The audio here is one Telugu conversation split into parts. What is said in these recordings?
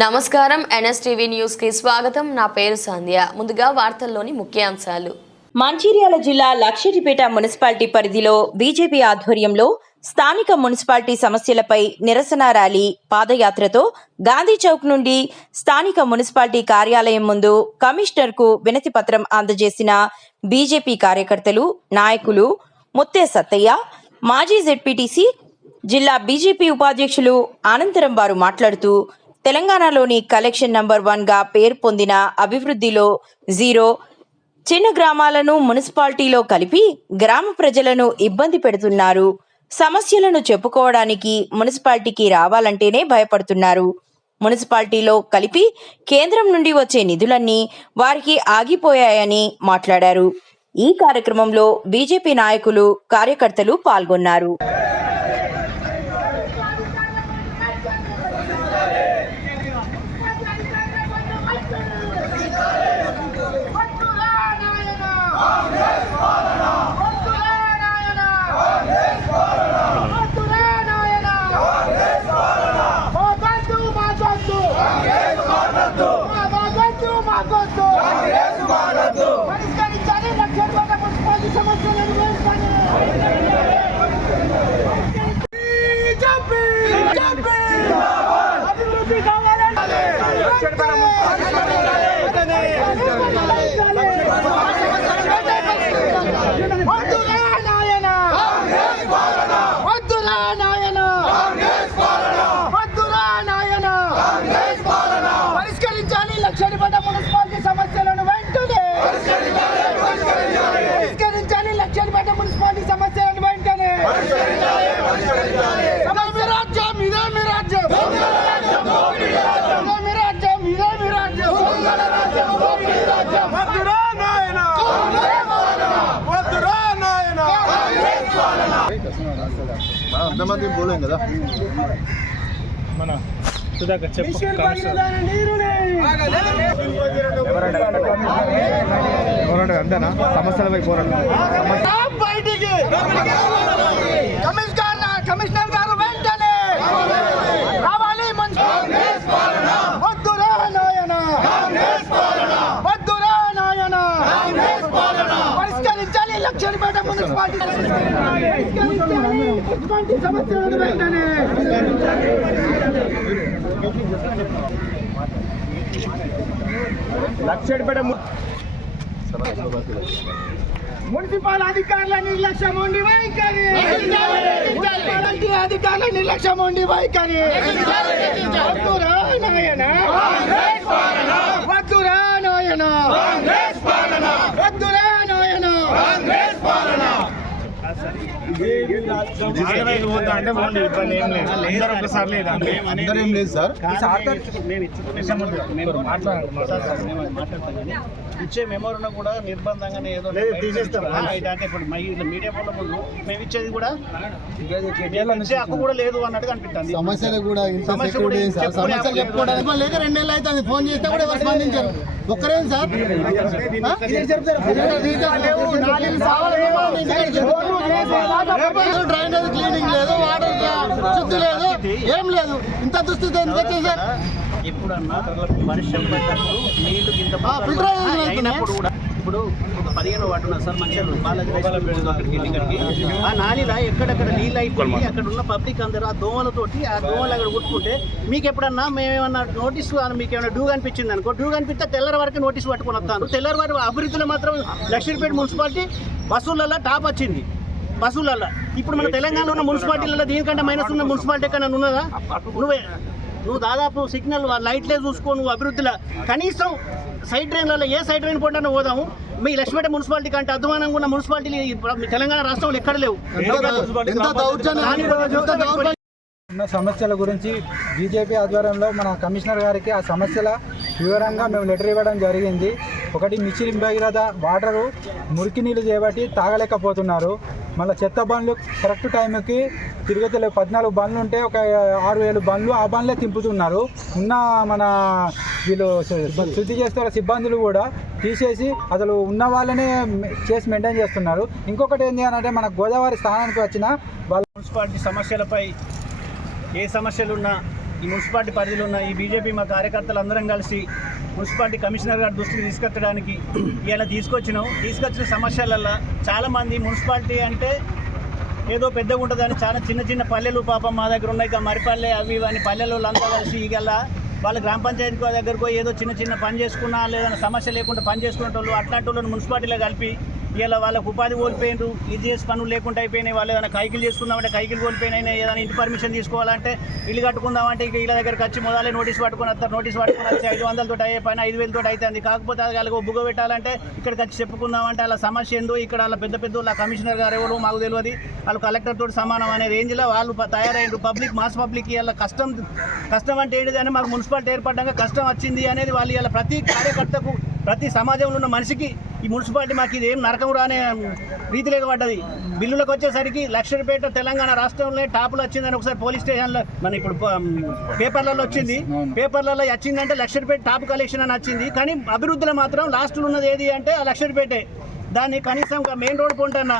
నమస్కారం ఎన్ఎస్టీవీ న్యూస్కి స్వాగతం. నా పేరు సంధ్య. ముందుగా వార్తల్లోని ముఖ్యాంశాలు. మంచిర్యాల జిల్లా లక్షటిపేట మున్సిపాలిటీ పరిధిలో బీజేపీ ఆధ్వర్యంలో స్థానిక మున్సిపాలిటీ సమస్యలపై నిరసన ర్యాలీ పాదయాత్రతో గాంధీ చౌక్ నుండి స్థానిక మున్సిపాలిటీ కార్యాలయం ముందు కమిషనర్కు వినతి పత్రం అందజేసిన బీజేపీ కార్యకర్తలు నాయకులు ముత్తే సత్తయ్య మాజీ జెడ్పీటీసీ జిల్లా బీజేపీ ఉపాధ్యక్షులు అనంతరం వారు మాట్లాడుతూ తెలంగాణలోని కలెక్షన్ నంబర్ వన్గా పేరు పొందిన అభివృద్ధిలో జీరో చిన్న గ్రామాలను మున్సిపాలిటీలో కలిపి గ్రామ ప్రజలను ఇబ్బంది పెడుతున్నారు. సమస్యలను చెప్పుకోవడానికి మున్సిపాలిటీకి రావాలంటేనే భయపడుతున్నారు. మున్సిపాలిటీలో కలిపి కేంద్రం నుండి వచ్చే నిధులన్నీ వారికి ఆగిపోయాయని మాట్లాడారు. ఈ కార్యక్రమంలో బీజేపీ నాయకులు కార్యకర్తలు పాల్గొన్నారు అభివృద్ధి కావాలంటే వద్దురా నాయన వద్దురా నాయన వద్దురా నాయన పరిష్కరించాలి లక్షణపడ్డ మున్సిపాలిటీ సమస్యలను వెంటనే పరిష్కరించాలి లక్షణపడ్డ మున్సిపాలిటీ సమస్యలను వెంటనే ఇదే మీ రాజ్యం ఇదే మీ రాజ్యం ఇదే మీ రాజ్యం ఇదే మీ రాజ్యం వద్దురా నాయన వద్దురా నాయన అంతమంది పోలేం కదా? మన సుధాకర్ చెప్పు ఎవరంటే అంతేనా? సమస్యలపై పోరాటం. కమిషనర్ గారు వెంటనే రావాలి మంచి వద్దురా నాయన వద్దురా నాయన పరిష్కరించాలి మున్సిపల్ అధికారుల నిర్లక్ష్యం ఉండి వైఖరి. మున్సిపాలిటీ అధికారుల నిర్లక్ష్యం ఉండి వైఖరి. వద్దురా నాయన. వద్దురా నాయన. వద్దురా నాయన. అంటే పోండి ఇబ్బంది ఏం లేదు అందరూ ఒకసారి లేదా అందరూ ఏం లేదు సార్ ఇచ్చే మెమోరంలో కూడా నిర్బంధంగానే ఏదో లేదు, తీసేస్తాం. బయట అంటే ఇప్పుడు మై- ఇట్లా మీడియా వాళ్ళ ముందు మేము ఇచ్చేది కూడా ఇచ్చే హక్కు కూడా లేదు అన్నట్టుగా అనిపిస్తుంది సమస్యలు కూడా కూడా ఏం సార్ చెప్పుకునే సమస్యలు హక్కు చెప్పుకోవడానికి మళ్ళీ లేక రెండు నెలలు అవుతుంది ఫోన్ చేస్తే కూడా ఎవరు స్పందించారు ఒక్కరేం సార్ డ్రైనేజ్ క్లీనింగ్ లేదు వాటర్ శుద్ధి లేదు ఏం లేదు. ఇంత దుస్థితి ఎందుకు వచ్చింది సార్? ఎప్పుడన్నా వర్షం పడ్డప్పుడు నీళ్ళు కింద ఇప్పుడు ఒక పదిహేను వాటి ఉన్నారు సార్ మంచిగా బాలాజీ అక్కడికి వెళ్ళి ఇక్కడికి. ఆ నాలిలా ఎక్కడెక్కడ నీళ్ళు అయిపోయి అక్కడ ఉన్న పబ్లిక్ అందరూ ఆ దోమలతోటి ఆ దోమలు అక్కడ కొట్టుకుంటే మీకు ఎప్పుడన్నా మేమేమన్నా నోటీస్ మీకు ఏమైనా డ్యూ కనిపించింది అనుకో డ్యూ కనిపిస్తే తెల్లర వరకు నోటీస్ పట్టుకొని వస్తాను. తెల్లర వరకు అభివృద్ధిలో మాత్రం లక్ష్మీపేట మున్సిపాలిటీ బస్సులలో టాప్ వచ్చింది. బస్సులలో. ఇప్పుడు మన తెలంగాణ ఉన్న మున్సిపాలిటీలలో దీనికంటే మైనస్ ఉన్న మున్సిపాలిటీ ఎక్కడ ఉన్నదా? నువ్వే నువ్వు దాదాపు సిగ్నల్ లైట్లే చూసుకో నువ్వు అభివృద్ధిలో. కనీసం సైడ్ డ్రైన్లలో ఏ సైడ్ డ్రైన్ పోటీ పోదాము. మీ లక్ష్మీపేట మున్సిపాలిటీ కంటే అధ్వానంగా ఉన్న మున్సిపాలిటీలు ఈ ప్ర- మీ తెలంగాణ రాష్ట్రంలో ఎక్కడ లేవు. ఉన్న సమస్యల గురించి బీజేపీ ఆధ్వర్యంలో మన కమిషనర్ గారికి ఆ సమస్యల వివరంగా మేము లెటర్ ఇవ్వడం జరిగింది. ఒకటి మిచిరి భగీరథ వాటరు మురికి నీళ్ళు చేపట్టి తాగలేకపోతున్నారు. మళ్ళీ చెత్త బండ్లు కరెక్ట్ టైంకి తిరగతలేవు పద్నాలుగు బండ్లు ఉంటే ఒక ఆరు ఏడు బండ్లు ఆ బండ్లే తింపుతున్నారు. ఉన్న మన వీళ్ళు శుద్ధి చేస్తున్న సిబ్బందులు కూడా తీసేసి అసలు ఉన్న వాళ్ళనే చేసి మెయింటైన్ చేస్తున్నారు. ఇంకొకటి ఏంటి అని అంటే మన గోదావరి స్థానానికి వచ్చిన వాళ్ళ మున్సిపాలిటీ సమస్యలపై ఏ సమస్యలున్నా ఈ మున్సిపాలిటీ పరిధిలో ఉన్న ఈ బీజేపీ మా కార్యకర్తలు అందరం కలిసి మున్సిపాలిటీ కమిషనర్ గారి దృష్టికి తీసుకొచ్చడానికి ఇలా తీసుకొచ్చినాం. తీసుకొచ్చిన సమస్యలల్లో చాలామంది మున్సిపాలిటీ అంటే ఏదో పెద్దగా ఉంటుందని చాలా చిన్న చిన్న పల్లెలు పాపం మా దగ్గర ఉన్నాయి. ఇక మరిపల్లె అవి ఇవన్నీ పల్లెలు అంతా కలిసి ఇగల వాళ్ళ గ్రామ పంచాయతీ దగ్గరకు ఏదో చిన్న చిన్న పని చేసుకున్నా లేదన్నా సమస్య లేకుండా పని చేసుకునే వాళ్ళు అట్లాంటి వాళ్ళని మున్సిపాలిటీలో కలిపి ఇలా వాళ్ళకు ఉపాధి కోల్పోయినారు ఇది చేసి పనులు లేకుండా అయిపోయినాయి. వాళ్ళు ఏదైనా కైకిలు చేసుకుందామంటే కైకిలు కోల్పోయినాయి. ఏదైనా ఇంటి పర్మిషన్ తీసుకోవాలంటే ఇల్లు కట్టుకుందామంటే ఇక ఇళ్ళ దగ్గరకు వచ్చి మొదలే నోటీస్ పట్టుకుని వస్తారు. నోటీస్ పట్టుకుని వచ్చి ఐదు వందలతో అయ్యే పైన ఐదు వేలతో అవుతుంది కాకపోతే అది వాళ్ళకి బుగ్గ పెట్టాలంటే ఇక్కడికి వచ్చి చెప్పుకుందామంటే అలా సమస్య ఏందో ఇక్కడ వాళ్ళ పెద్ద పెద్ద వాళ్ళ కమిషనర్ గారు ఎవరు మాకు తెలియదు. వాళ్ళు కలెక్టర్ తోటి సమానం అనే రేంజ్లో వాళ్ళు ప- తయారైనరు పబ్లిక్ మాస్ పబ్లిక్ ఇలా కష్టం కష్టం అంటే ఏంటిది అని మాకు మున్సిపాలిటీ ఏర్పడ్డాక కష్టం వచ్చింది అనేది వాళ్ళు ఇలా ప్రతి కార్యకర్తకు ప్రతి సమాజంలో ఉన్న మనిషికి ఈ మున్సిపాలిటీ మాకు ఇది ఏం నరకం రానే రీతిలోకి పడ్డది. బిల్లులకు వచ్చేసరికి లక్షపేట తెలంగాణ రాష్ట్రంలో టాపులు వచ్చిందని ఒకసారి పోలీస్ స్టేషన్లో మన ఇప్పుడు పేపర్లలో వచ్చింది. పేపర్లలో వచ్చిందంటే లక్షపేట టాప్ కలెక్షన్ అని వచ్చింది. కానీ అభివృద్ధిలో మాత్రం లాస్ట్లో ఉన్నది ఏది అంటే ఆ లక్షపేటే దాన్ని కనీసం మెయిన్ రోడ్ పొంటన్న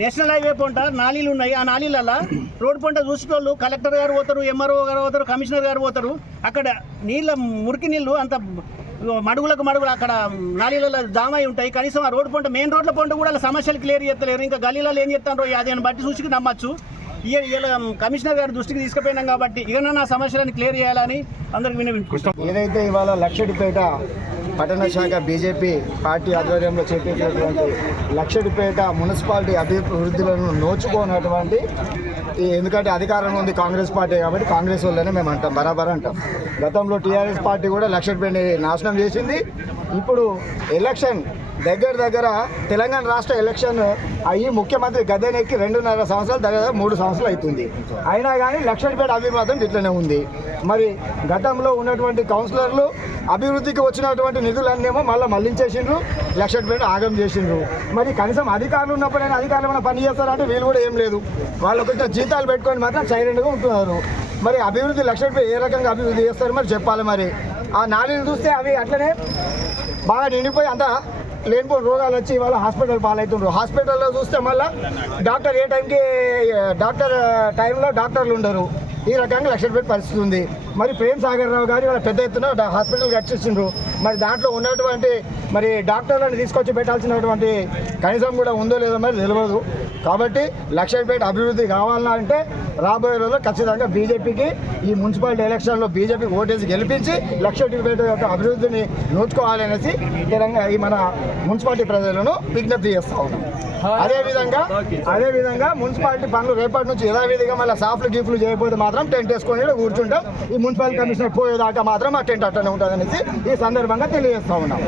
నేషనల్ హైవే పొంట నాలీలు ఉన్నాయి. ఆ నాలీలలో రోడ్ పొంట చూసేటోళ్ళు కలెక్టర్ గారు పోతారు ఎంఆర్ఓ గారు పోతారు కమిషనర్ గారు పోతారు. అక్కడ నీళ్ళ మురికి నీళ్ళు అంత మడుగులకు మడుగులు అక్కడ నాలీలలో జామ్ అయి ఉంటాయి. కనీసం ఆ రోడ్డు పంట మెయిన్ రోడ్ల పంట కూడా సమస్యలు క్లియర్ చేస్తలేరు. ఇంకా గలీలలో ఏం చేస్తారో అదే బట్టి చూసి నమ్మచ్చు. ఇలా కమిషనర్ గారి దృష్టికి తీసుకుపోయినాం కాబట్టి ఇక నా సమస్యలను క్లియర్ చేయాలని అందరికి వినిపించుకుంటాం ఏదైతే ఇవాళ లక్షడిపేట పట్టణ శాఖ బీజేపీ పార్టీ ఆధ్వర్యంలో చేపట్టినటువంటి లక్షడిపేట మున్సిపాలిటీ అభివృద్ధులను నోచుకోనటువంటి ఎందుకంటే అధికారంలో ఉంది కాంగ్రెస్ పార్టీ కాబట్టి కాంగ్రెస్ వాళ్ళనే మేము అంటాం బరాబర్ అంటాం. గతంలో టీఆర్ఎస్ పార్టీ కూడా లక్షడిపేట నాశనం చేసింది. ఇప్పుడు ఎలక్షన్ దగ్గర దగ్గర తెలంగాణ రాష్ట్ర ఎలక్షన్ అయ్యి ముఖ్యమంత్రి గద్దెనెక్కి రెండున్నర సంవత్సరాలు దగ్గర మూడు సంవత్సరాలు అవుతుంది. అయినా కానీ లక్షడిపేట అభివృద్ధి మాత్రం ఇట్లనే ఉంది. మరి గతంలో ఉన్నటువంటి కౌన్సిలర్లు అభివృద్ధికి వచ్చినటువంటి నిధులన్నేమో మళ్ళీ మళ్ళించేసిండ్రు లక్షడిపేట ఆగం చేసిండ్రు. మరి కనీసం అధికారులు ఉన్నప్పుడైనా అధికారులు ఏమైనా పని చేస్తారంటే వీళ్ళు కూడా ఏం లేదు. వాళ్ళు కొంచెం జీతాలు పెట్టుకొని మాత్రం సైలెంట్గా ఉంటున్నారు. మరి అభివృద్ధి లక్షడిపేట ఏ రకంగా అభివృద్ధి చేస్తారు మరి చెప్పాలి మరి. ఆ నాలుగు చూస్తే అవి అట్లనే బాగా నిండిపోయి అంతా లేనిపోయిన రోగాలు వచ్చి వాళ్ళ హాస్పిటల్ పాలవుతుండ్రు. హాస్పిటల్లో చూస్తే మళ్ళీ డాక్టర్ ఏ టైంకి డాక్టర్ టైంలో డాక్టర్లు ఉండరు. ఈ రకంగా లక్ష రూపాయల పరిస్థితి ఉంది. మరి ప్రేమ్ సాగర్ రావు గారు వాళ్ళ పెద్ద ఎత్తున హాస్పిటల్ కట్టించిండ్రు మరి దాంట్లో ఉన్నటువంటి మరి డాక్టర్లను తీసుకొచ్చి పెట్టాల్సినటువంటి కనీసం కూడా ఉందో లేదో మరి తెలియదు కాబట్టి లక్షపేట అభివృద్ధి కావాలన్నా అంటే రాబోయే రోజుల్లో ఖచ్చితంగా బీజేపీకి ఈ మున్సిపాలిటీ ఎలక్షన్లో బీజేపీ ఓటేసి గెలిపించి లక్షపేట యొక్క అభివృద్ధిని నోచుకోవాలనేసి తెలంగాణ ఈ మన మున్సిపాలిటీ ప్రజలను విజ్ఞప్తి చేస్తా ఉన్నాం. అదే విధంగా అదే విధంగా మున్సిపాలిటీ పనులు రేపటి నుంచి యథావిధిగా మళ్ళీ సాఫ్ట్లు గిఫ్ట్లు చేయకపోతే మాత్రం టెంట్ వేసుకొని కూర్చుంటాం. ఈ మున్సిపల్ కమిషనర్ పోయేదాకా మాత్రం అటెంట్ అట్టనే ఉంటుందనేసి ఈ సందర్భంగా తెలియజేస్తా ఉన్నాం.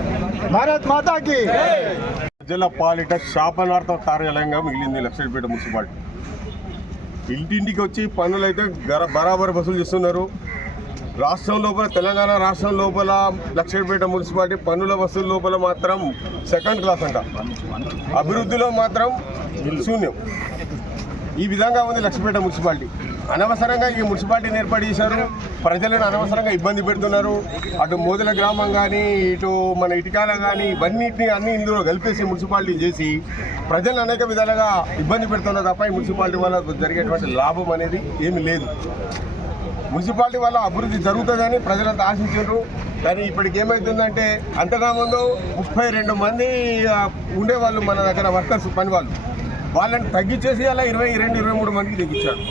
భారత్ మాతాకి జిల్లా పాలిట శాపనార్థ కార్యాలయంగా మిగిలింది లక్ష్మీపేట మున్సిపాలిటీ. ఇంటింటికి వచ్చి పనులు అయితే గర- బరాబర్ వసూలు చేస్తున్నారు. రాష్ట్రం లోపల తెలంగాణ రాష్ట్రం లోపల లక్ష్మీపేట మున్సిపాలిటీ పన్నుల వసూలు లోపల మాత్రం సెకండ్ క్లాస్ అంట. అభివృద్ధిలో మాత్రం శూన్యం. ఈ విధంగా ఉంది లక్ష్మీపేట మున్సిపాలిటీ. అనవసరంగా ఈ మున్సిపాలిటీని ఏర్పాటు చేశారు. ప్రజలను అనవసరంగా ఇబ్బంది పెడుతున్నారు. అటు మోదల గ్రామం కానీ ఇటు మన ఇటుకాల కానీ ఇవన్నిటిని అన్ని ఇందులో కలిపేసి మున్సిపాలిటీ చేసి ప్రజలను అనేక విధాలుగా ఇబ్బంది పెడుతున్నారు తప్ప ఈ మున్సిపాలిటీ వల్ల జరిగేటువంటి లాభం అనేది ఏమీ లేదు. మున్సిపాలిటీ వల్ల అభివృద్ధి జరుగుతుందని ప్రజలంతా ఆశించారు. కానీ ఇప్పటికి ఏమవుతుందంటే అంతగా ముందు ముప్పై రెండు మంది ఉండేవాళ్ళు మన దగ్గర వర్కర్స్ పని వాళ్ళు వాళ్ళని తగ్గించేసి అలా ఇరవై రెండు ఇరవై మూడు మందికి తగ్గించారు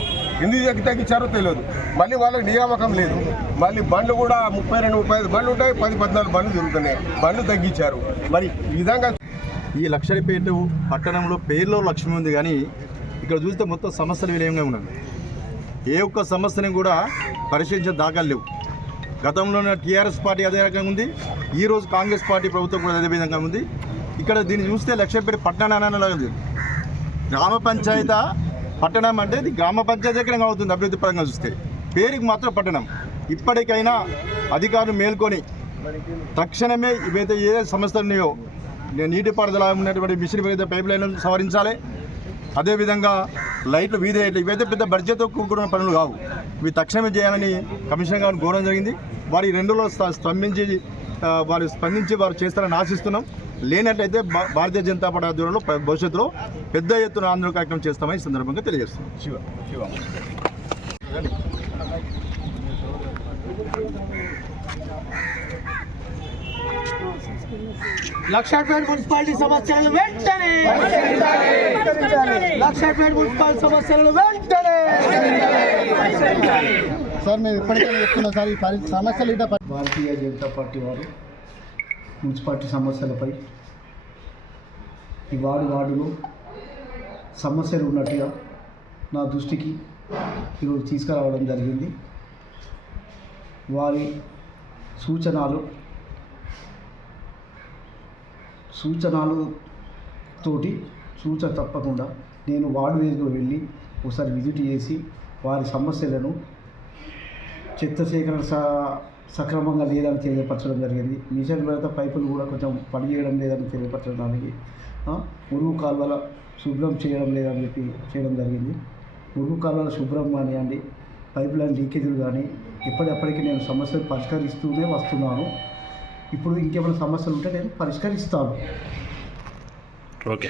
ఎందుకు తగ్గించారో తెలియదు. మళ్ళీ వాళ్ళకి నియామకం లేదు. మళ్ళీ బండ్లు కూడా ముప్పై రెండు ముప్పై ఐదు బండ్లు ఉంటాయి పది పద్నాలుగు బండ్లు తిరుగుతున్నాయి. బండ్లు తగ్గించారు. మరి ఈ విధంగా ఈ లక్షడిపేట పట్టణంలో పేరులో లక్ష్మి ఉంది కానీ ఇక్కడ చూస్తే మొత్తం సమస్యలు విలయంగా ఉన్నాయి ఏ ఒక్క సమస్యని కూడా పరిశీలించే దాఖలు లేవు. గతంలోనే టీఆర్ఎస్ పార్టీ అదే రకంగా ఉంది. ఈరోజు కాంగ్రెస్ పార్టీ ప్రభుత్వం కూడా అదే విధంగా ఉంది. ఇక్కడ దీన్ని చూస్తే లక్షపేట పట్టణాన్ని లేదు గ్రామ పంచాయత పట్టణం అంటే ఇది గ్రామ పంచాయతీ అవుతుంది అభివృద్ధి పరంగా చూస్తే. పేరుకి మాత్రం పట్టణం. ఇప్పటికైనా అధికారులు మేల్కొని తక్షణమే ఇవైతే ఏ సమస్యలు ఉన్నాయో నీటిపారుదల ఉన్నటువంటి మిషన్ ఏదైతే పైప్ లైన్లను సవరించాలి. అదేవిధంగా లైట్లు వీధి లైట్లు ఇవైతే పెద్ద బడ్జెట్తో కూడుకున్న పనులు కావు. ఇవి తక్షణమే చేయాలని కమిషనర్ గారు కోరడం జరిగింది. వారి రెండులో స్తంభించి వారు స్పందించి వారు చేస్తారని ఆశిస్తున్నాం. లేనట్లయితే భారతీయ జనతా పార్టీ ఆధ్వర్యంలో భవిష్యత్తులో పెద్ద ఎత్తున ఆందోళన కార్యక్రమం చేస్తామని సందర్భంగా తెలియజేస్తున్నాం. లక్షపేట మున్సిపాలిటీ సమస్యలను వెంటనే లక్షపేట మున్సిపాలిటీ సమస్యలను వెంటనే సార్ మేము ఇప్పటికైనా చెప్తున్నాం సార్ ఈ పరి- సమస్యలు భారతీయ జనతా పార్టీ వారు మున్సిపాలిటీ సమస్యలపై ఈ వార్డు వార్డులో సమస్యలు ఉన్నట్టుగా నా దృష్టికి ఈరోజు తీసుకురావడం జరిగింది. వారి సూచనలు సూచనలు తోటి సూచన తప్పకుండా నేను వార్డు వేదికకు వెళ్ళి ఒకసారి విజిట్ చేసి వారి సమస్యలను చెత్త సేకరణ సక్రమంగా లేదని తెలియపరచడం జరిగింది. మిషన్ పెడత పైపులు కూడా కొంచెం పనిచేయడం లేదని తెలియపరచడానికి ఆ, మురుగు కాలువల శుభ్రం చేయడం లేదని చెప్పి చేయడం జరిగింది. మురుగు కాలువల శుభ్రం కానివ్వండి పైప్ లైన్ లీకేజీలు కానీ ఎప్పటికప్పటికి నేను సమస్యలు పరిష్కరిస్తూనే వస్తున్నాను. ఇప్పుడు ఇంకేమైనా సమస్యలు ఉంటే నేను పరిష్కరిస్తాను.